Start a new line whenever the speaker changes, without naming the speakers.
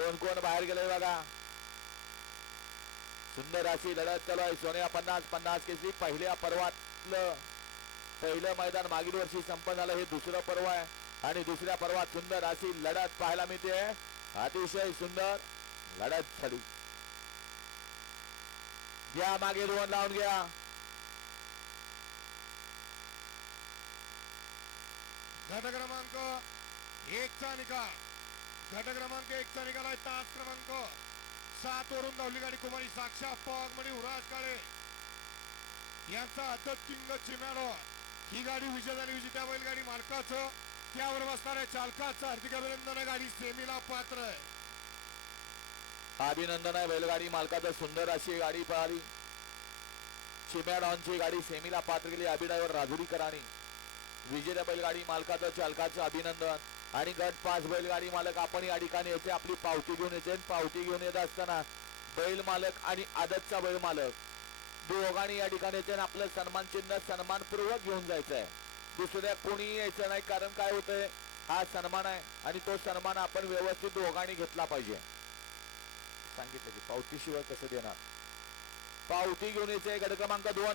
कोण कोण बाहेर गेले बघा. सुंदर अशी लढत चालू आहे. सोन्या पन्नास पन्नास केसी पहिल्या पर्वातलं पहिलं मैदान मागील वर्षी संपन्न झालं. हे दुसरं पर्व आहे. आणि दुसऱ्या पर्वात सुंदर अशी लढत पाहायला मिळते. अतिशय सुंदर लढत झाली. या मागे रोवण लावून घ्या.
गट क्रमांक एकचा निकाल. गट क्रमांक एकचा निकाल आहे तास क्रमांक सात वरून धावली गाडी कुमारी साक्षा पवागमणी हुराज काळे. यांचा अटक किंग चिमॅडो ही गाडी विजय झाली विजेत्या बैलगाडी मालकाचं. त्यावर बसणाऱ्या चालकाचं हार्दिक अभिनंदन. आहे. गाडी सेमीला पात्र आहे.
अभिनंदन आहे बैलगाडी मालकाचं. सुंदर अशी गाडी पळाली चिम्या गाडी सेमीला पात्र केली. अभिडावर राजुरीकरांनी. विजेत्या बैलगाडी मालकाचं चालकाचं अभिनंदन. आणि गट पाच बैलगाडी मालक आपण या ठिकाणी येते आपली पावती घेऊन येते. आणि पावती घेऊन येत असताना बैल मालक आणि आदतचा बैल मालक दोघांनी या ठिकाणी येते आपलं सन्मान चिन्ह सन्मानपूर्वक घेऊन जायचं आहे दुसऱ्या कोणी यायचं नाही कारण काय होतंय? हा सन्मान आहे आणि तो सन्मान आपण व्यवस्थित दोघांनी घेतला पाहिजे. सांगितलं की पावतीशिवाय कसं देणार? पावती घेऊन यायचंय गट क्रमांक दोन.